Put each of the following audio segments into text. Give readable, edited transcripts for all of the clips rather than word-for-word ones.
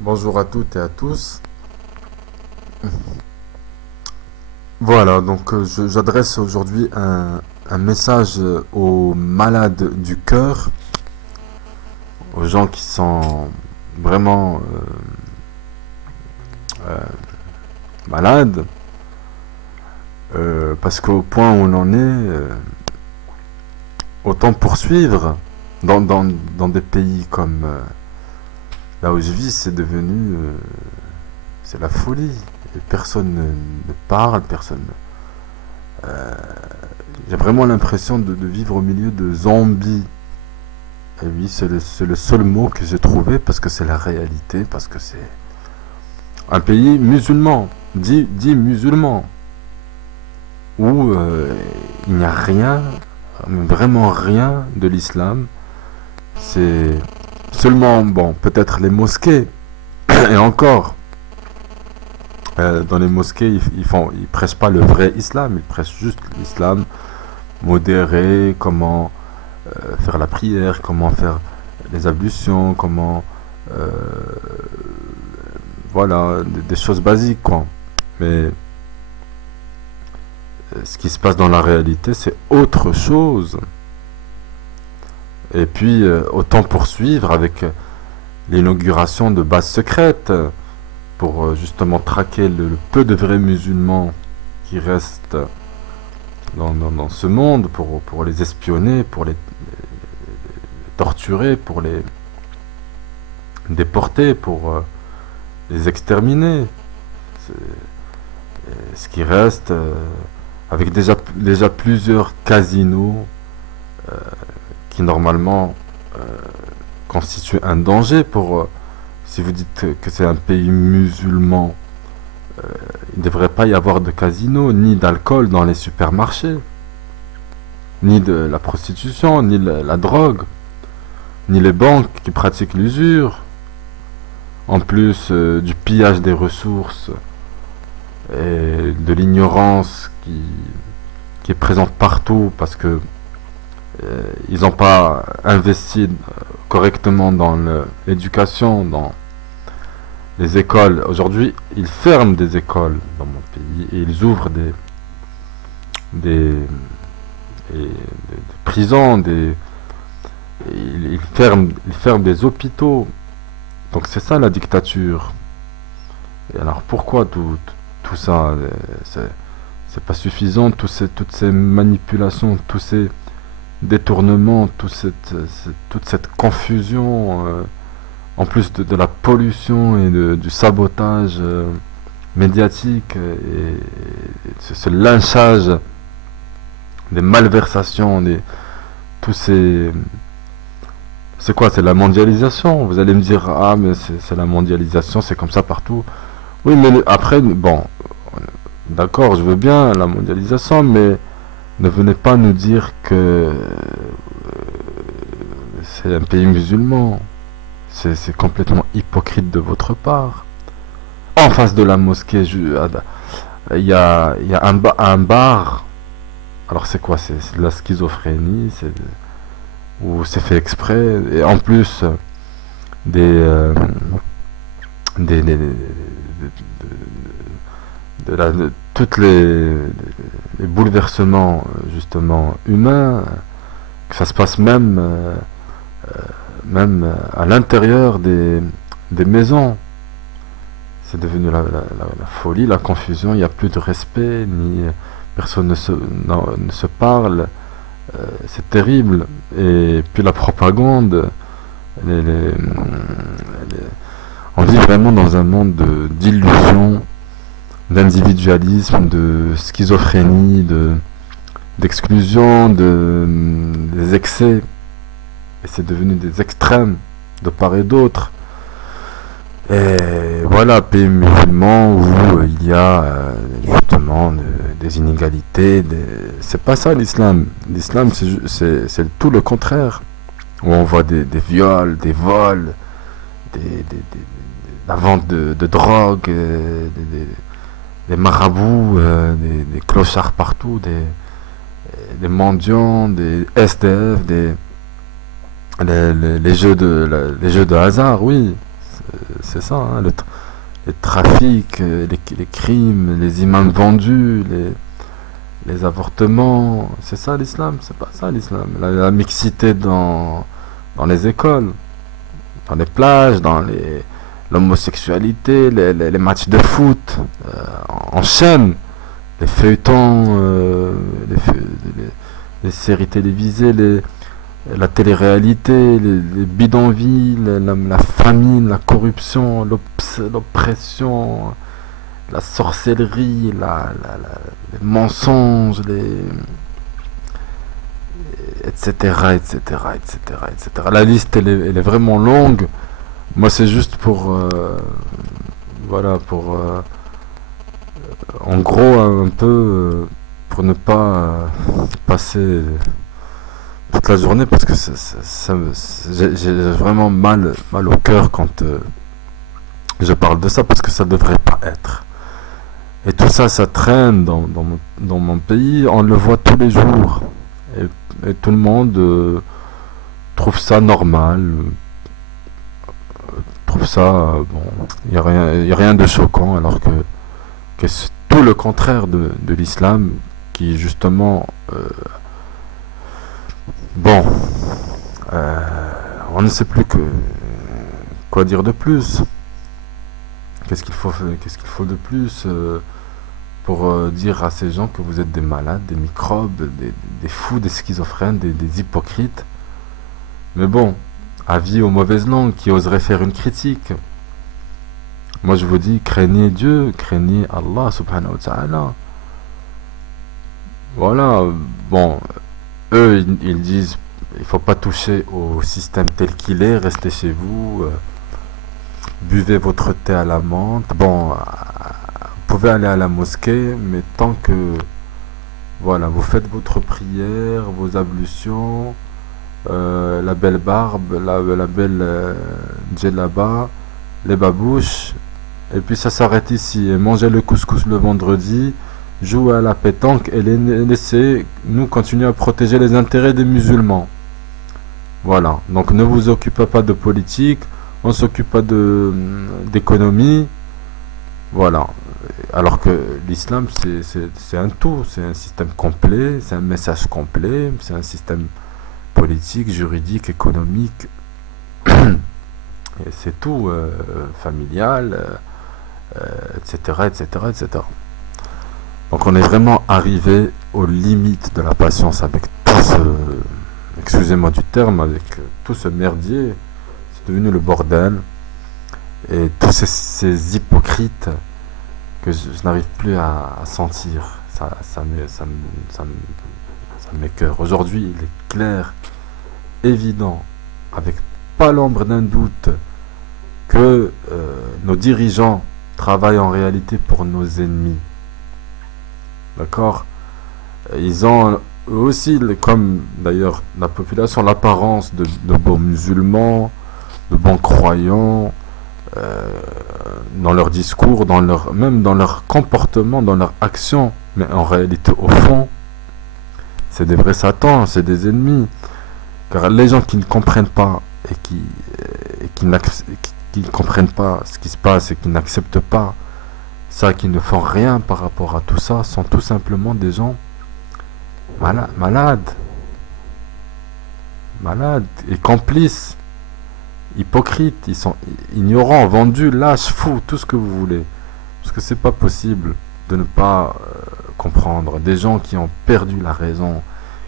Bonjour à toutes et à tous. Voilà, donc j'adresse aujourd'hui un message aux malades du cœur, aux gens qui sont vraiment malades, parce qu'au point où on en est, autant poursuivre dans des pays comme là où je vis, c'est devenu, c'est la folie. Et personne ne parle, personne. J'ai vraiment l'impression de vivre au milieu de zombies. Et oui, c'est le seul mot que j'ai trouvé parce que c'est la réalité, parce que c'est un pays musulman, dit musulman, où il n'y a rien, vraiment rien de l'islam. C'est seulement, bon, peut-être les mosquées, et encore, dans les mosquées, ils prêchent pas le vrai islam, ils prêchent juste l'islam modéré, comment faire la prière, comment faire les ablutions, comment euh, voilà, des choses basiques quoi. Mais ce qui se passe dans la réalité, c'est autre chose. Et puis autant poursuivre avec l'inauguration de bases secrètes pour justement traquer le peu de vrais musulmans qui restent dans ce monde, pour les espionner, pour les torturer, pour les déporter, pour les exterminer. Ce qui reste, avec déjà plusieurs casinos euh, qui normalement euh, constituent un danger pour... si vous dites que c'est un pays musulman, il ne devrait pas y avoir de casinos, ni d'alcool dans les supermarchés, ni de la prostitution, ni la drogue, ni les banques qui pratiquent l'usure, en plus du pillage des ressources et de l'ignorance qui est présente partout parce que ils n'ont pas investi correctement dans l'éducation, dans les écoles. Aujourd'hui, ils ferment des écoles dans mon pays et ils ouvrent des, des prisons, ils ferment des hôpitaux. Donc c'est ça la dictature. Et alors pourquoi tout ça c'est pas suffisant, toutes ces manipulations, tous ces détournements, toute cette confusion, en plus de la pollution et du sabotage médiatique, et ce lynchage, des malversations, tous ces... C'est quoi? C'est la mondialisation. Vous allez me dire, ah mais c'est la mondialisation, c'est comme ça partout. Oui, mais après, bon, d'accord, je veux bien la mondialisation, mais ne venez pas nous dire que c'est un pays musulman. C'est complètement hypocrite de votre part. En face de la mosquée, il y a un bar. Alors c'est quoi? C'est de la schizophrénie, ou c'est fait exprès. Et en plus, des, euh, toutes les bouleversements justement humains, que ça se passe même à l'intérieur des maisons. C'est devenu la folie, la confusion, il n'y a plus de respect, ni personne ne se parle, c'est terrible. Et puis la propagande, les, les- les- on vit vraiment dans un monde d'illusions, d'individualisme, de schizophrénie, d'exclusion, des excès. Et c'est devenu des extrêmes de part et d'autre. Et voilà, pays musulman où il y a justement des inégalités. C'est pas ça l'islam. L'islam, c'est tout le contraire. Où on voit des viols, des vols, la vente de drogue, des marabouts, des clochards partout, des mendiants, des SDF, les jeux de hasard, oui. C'est ça, hein, les trafics, les crimes, les imams vendus, les avortements. C'est ça l'islam? C'est pas ça l'islam. La mixité dans les écoles, dans les plages, l'homosexualité, les matchs de foot en chaîne, les feuilletons, les séries télévisées, la télé-réalité, les bidonvilles, la famine, la corruption, l'oppression, la sorcellerie, les mensonges, etc., etc., etc., etc. La liste, elle est vraiment longue. Moi, c'est juste pour, voilà, en gros, un peu, pour ne pas passer toute la journée, parce que j'ai vraiment mal au cœur quand je parle de ça, parce que ça devrait pas être. Et tout ça, ça traîne dans mon pays, on le voit tous les jours. Et tout le monde trouve ça normal, trouve ça, bon, il y a rien de choquant, alors que c'est tout le contraire de l'islam, qui justement, bon, on ne sait plus quoi dire de plus. Qu'est-ce qu'il faut de plus pour dire à ces gens que vous êtes des malades, des microbes, des fous, des schizophrènes, des hypocrites. Mais bon, avis aux mauvaises langues qui oseraient faire une critique. Moi je vous dis, craignez Dieu, craignez Allah subhanahu wa ta'ala. Voilà, bon, eux ils disent, il faut pas toucher au système tel qu'il est, restez chez vous, buvez votre thé à la menthe. Bon, vous pouvez aller à la mosquée, mais tant que, voilà, vous faites votre prière, vos ablutions, la belle barbe, la belle djellaba, les babouches, et puis ça s'arrête ici. Et mangez le couscous le vendredi, jouez à la pétanque et laissez nous continuer à protéger les intérêts des musulmans. Voilà, donc ne vous occupez pas de politique, on s'occupe pas d'économie. Voilà, alors que l'islam c'est un tout, c'est un système complet, c'est un message complet, c'est un système politique, juridique, économique, et c'est tout, familial, etc., etc., etc. Donc on est vraiment arrivé aux limites de la patience avec tout ce, excusez-moi du terme, avec tout ce merdier. C'est devenu le bordel, et tous ces hypocrites que je n'arrive plus à sentir. Ça m'écoeure. Aujourd'hui, il est clair, évident, avec pas l'ombre d'un doute, que nos dirigeants travaillent en réalité pour nos ennemis. D'accord? Ils ont eux aussi, comme d'ailleurs la population, l'apparence de bons musulmans, de bons croyants, dans leur discours, même dans leur comportement, dans leur action. Mais en réalité, au fond, c'est des vrais satans, c'est des ennemis. Car les gens qui ne comprennent pas et qui ne comprennent pas ce qui se passe et qui n'acceptent pas ça, qui ne font rien par rapport à tout ça, sont tout simplement des gens malades et complices, hypocrites. Ils sont ignorants, vendus, lâches, fous, tout ce que vous voulez. Parce que c'est pas possible de ne pas comprendre. Des gens qui ont perdu la raison,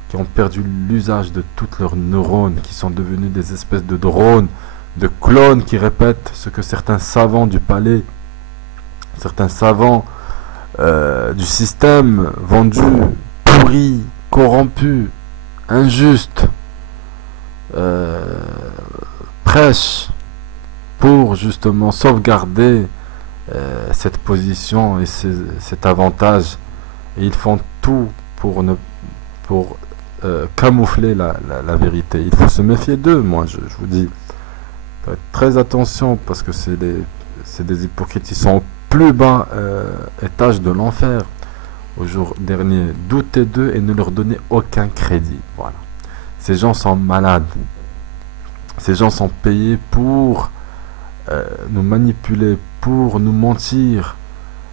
qui ont perdu l'usage de toutes leurs neurones, qui sont devenus des espèces de drones, de clones qui répètent ce que certains savants du palais, certains savants du système, vendus, pourris, corrompus, injustes, prêchent pour justement sauvegarder cette position et cet avantage. Et ils font tout pour camoufler la vérité. Il faut se méfier d'eux, moi je vous dis. Faites très attention, parce que c'est des hypocrites. Ils sont au plus bas étage de l'enfer. Au jour dernier, doutez d'eux et ne leur donnez aucun crédit. Voilà. Ces gens sont malades. Ces gens sont payés pour nous manipuler, pour nous mentir.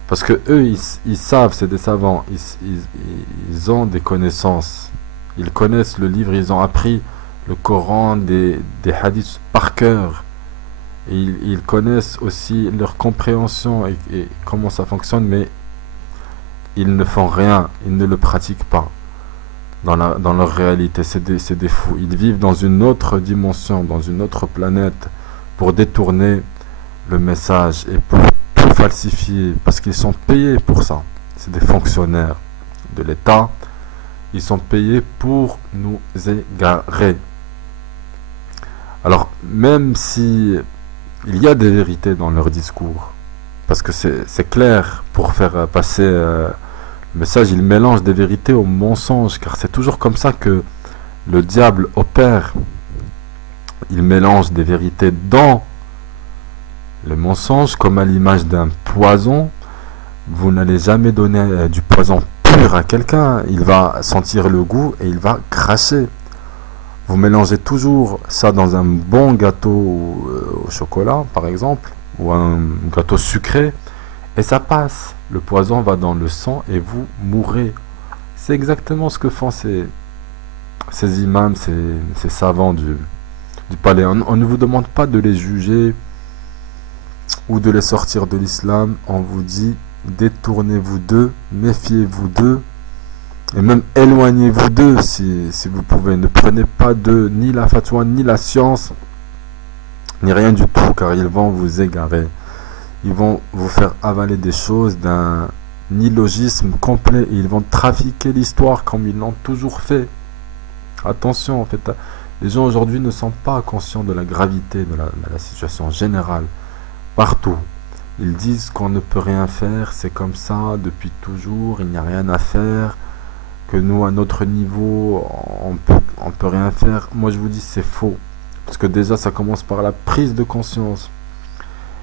Parce que eux, ils savent, c'est des savants, ils ont des connaissances. Ils connaissent le livre, ils ont appris le Coran, des hadiths par cœur. Et ils connaissent aussi leur compréhension et comment ça fonctionne, mais ils ne font rien, ils ne le pratiquent pas dans leur réalité. C'est des fous. Ils vivent dans une autre dimension, dans une autre planète, pour détourner le message et pour tout falsifier, parce qu'ils sont payés pour ça. C'est des fonctionnaires de l'État. Ils sont payés pour nous égarer. Alors, même si il y a des vérités dans leur discours, parce que c'est clair, pour faire passer le message, ils mélangent des vérités aux mensonges, car c'est toujours comme ça que le diable opère. Il mélange des vérités dans le mensonge, comme à l'image d'un poison. Vous n'allez jamais donner du poison pur à quelqu'un, il va sentir le goût et il va cracher. Vous mélangez toujours ça dans un bon gâteau au chocolat, par exemple, ou un gâteau sucré, et ça passe. Le poison va dans le sang et vous mourrez. C'est exactement ce que font ces imams, ces savants du palais. On ne vous demande pas de les juger ou de les sortir de l'islam. On vous dit, détournez-vous d'eux, méfiez-vous d'eux, et même éloignez-vous d'eux si vous pouvez. Ne prenez pas d'eux ni la fatwa, ni la science, ni rien du tout, car ils vont vous égarer. Ils vont vous faire avaler des choses d'un illogisme complet, et ils vont trafiquer l'histoire comme ils l'ont toujours fait. Attention, en fait, les gens aujourd'hui ne sont pas conscients de la gravité de la situation générale. Partout, ils disent qu'on ne peut rien faire, c'est comme ça depuis toujours, il n'y a rien à faire, que nous, à notre niveau, on peut rien faire. Moi, je vous dis, c'est faux. Parce que déjà, ça commence par la prise de conscience.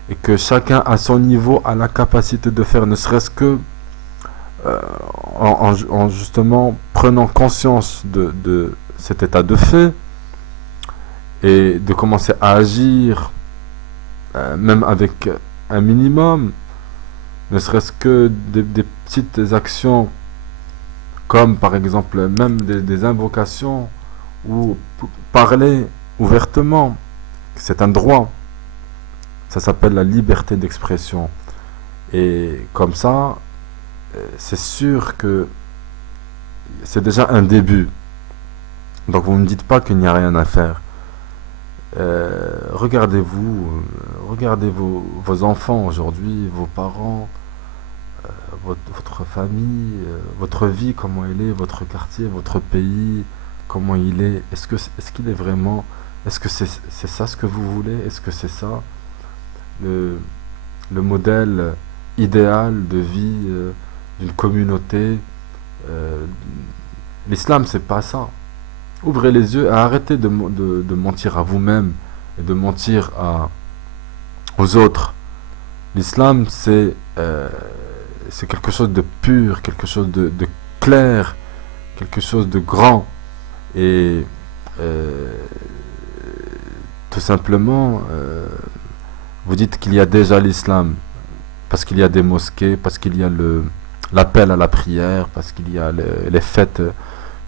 Et que chacun, à son niveau, a la capacité de faire, ne serait-ce que en justement prenant conscience de cet état de fait, et de commencer à agir, même avec un minimum, ne serait-ce que des petites actions, comme par exemple même des invocations, ou parler ouvertement. C'est un droit. Ça s'appelle la liberté d'expression. Et comme ça, c'est sûr que c'est déjà un début. Donc vous ne me dites pas qu'il n'y a rien à faire. Regardez-vous, regardez vos enfants aujourd'hui, vos parents, votre famille, votre vie, comment elle est, votre quartier, votre pays, comment il est. Est-ce qu'il est vraiment, est-ce que c'est ça ce que vous voulez? Est-ce que c'est ça le modèle idéal de vie d'une communauté? L'islam, c'est pas ça. Ouvrez les yeux et arrêtez de mentir à vous-même et de mentir aux autres. L'islam, c'est quelque chose de pur, quelque chose de clair, quelque chose de grand. Et tout simplement, vous dites qu'il y a déjà l'islam, parce qu'il y a des mosquées, parce qu'il y a l'appel à la prière, parce qu'il y a les fêtes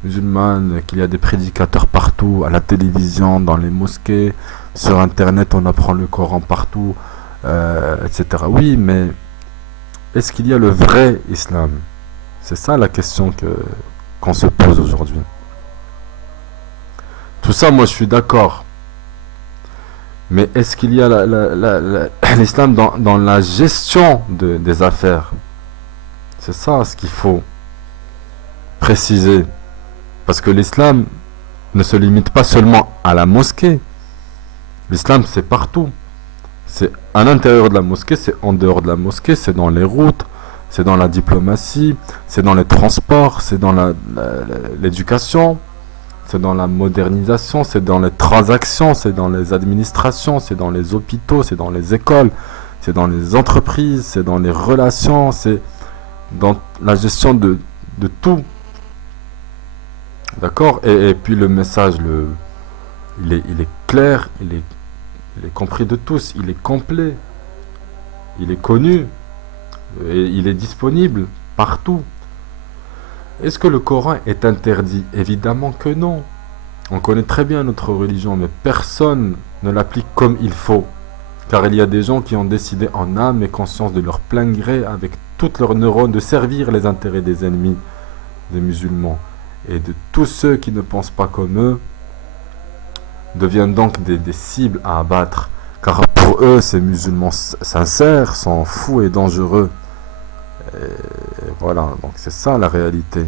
musulmanes, qu'il y a des prédicateurs partout, à la télévision, dans les mosquées, sur internet on apprend le Coran partout, etc. Oui, mais est-ce qu'il y a le vrai islam? C'est ça la question qu'on se pose aujourd'hui. Tout ça, moi je suis d'accord. Mais est-ce qu'il y a l'islam dans la gestion des affaires? C'est ça ce qu'il faut préciser. Parce que l'islam ne se limite pas seulement à la mosquée. L'islam, c'est partout. C'est à l'intérieur de la mosquée, c'est en dehors de la mosquée, c'est dans les routes, c'est dans la diplomatie, c'est dans les transports, c'est dans l'éducation, c'est dans la modernisation, c'est dans les transactions, c'est dans les administrations, c'est dans les hôpitaux, c'est dans les écoles, c'est dans les entreprises, c'est dans les relations, c'est dans la gestion de tout. D'accord? Et puis le message, il est clair, il il est compris de tous, il est complet, il est connu, et il est disponible partout. Est-ce que le Coran est interdit? Évidemment que non. On connaît très bien notre religion, mais personne ne l'applique comme il faut. Car il y a des gens qui ont décidé en âme et conscience de leur plein gré, avec toutes leurs neurones, de servir les intérêts des ennemis des musulmans. Et de tous ceux qui ne pensent pas comme eux, deviennent donc des cibles à abattre. Car pour eux, ces musulmans sincères sont fous et dangereux. Et voilà, donc c'est ça la réalité.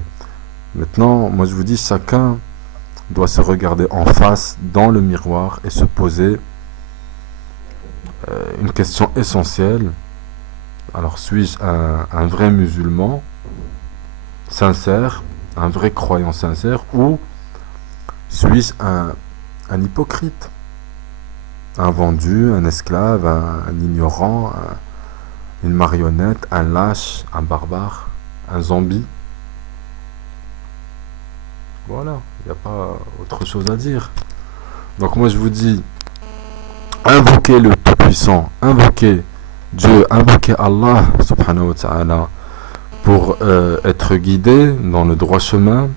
Maintenant, moi je vous dis, chacun doit se regarder en face dans le miroir et se poser une question essentielle. Alors, suis-je un vrai musulman sincère, un vrai croyant sincère, ou suis-je un hypocrite, un vendu, un esclave, un ignorant, une marionnette, un lâche, un barbare, un zombie? Voilà, il n'y a pas autre chose à dire. Donc moi je vous dis, invoquez le Tout-Puissant, invoquez Dieu, invoquez Allah subhanahu wa ta'ala pour être guidé dans le droit chemin,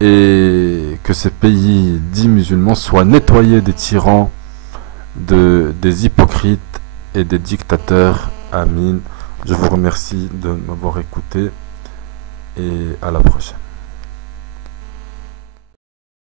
et que ces pays dits musulmans soient nettoyés des tyrans, des hypocrites et des dictateurs. Amin. Je vous remercie de m'avoir écouté et à la prochaine.